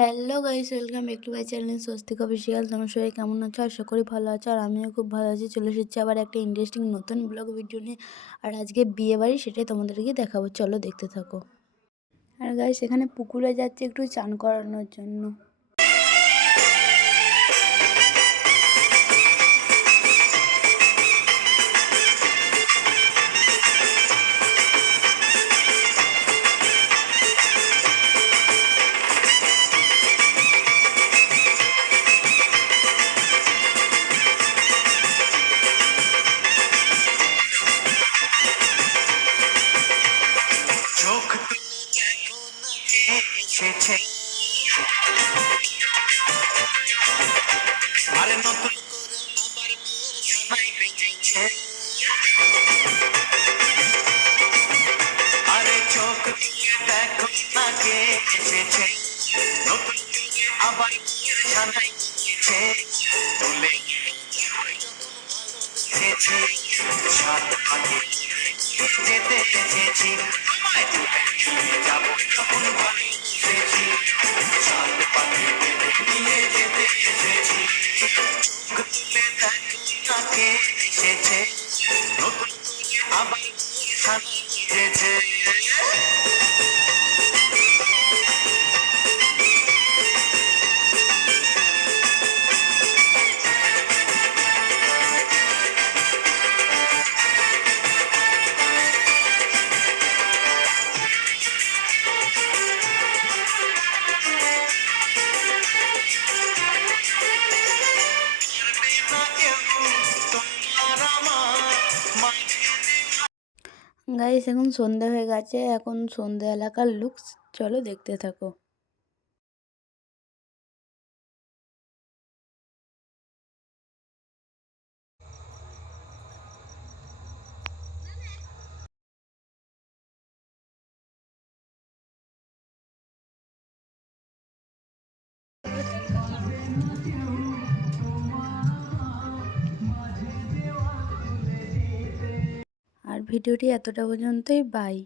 Hello guys, welcome back to my channel Swastik official. তোমরা সবাই কেমন আছো? আশা করি ভালো আছো, আর আমিও খুব ভালো আছি। চলে এসেছি আবার একটা ইন্টারেস্টিং নতুন ব্লগ ভিডিও নিয়ে। আর আজকে বিয়ে বাড়ি, সেটাই তোমাদেরকে দেখাবো, চলো দেখতে থাকো। আর গাইস, এখানে পুকুরে যাচ্ছে একটু চান করানোর জন্য। চোখ এসেছে আরে নতুন আবার বিয়ের সময় বেজেছে, আরে চোখ দিয়ে দেখো না কে এসেছে, নতুন আবার বিয়ের সময় বেজেছে, তুলে এসেছে সাত আগে যেতে এসেছি, আমায় তুলে নিয়ে যাবো যখন বাড়ি এসেছি, সাত পাখি বেঁধে নিয়ে যেতে এসেছি, চোখ তুলে দেখো না কে এসেছে, নতুন আবার সাজিয়েছে। গাইস, এখন সন্ধ্যা হয়ে গেছে, এখন সন্ধ্যা এলাকার লুকস, চলো দেখতে থাকো। আর ভিডিওটি এতটা পর্যন্তই, বাই।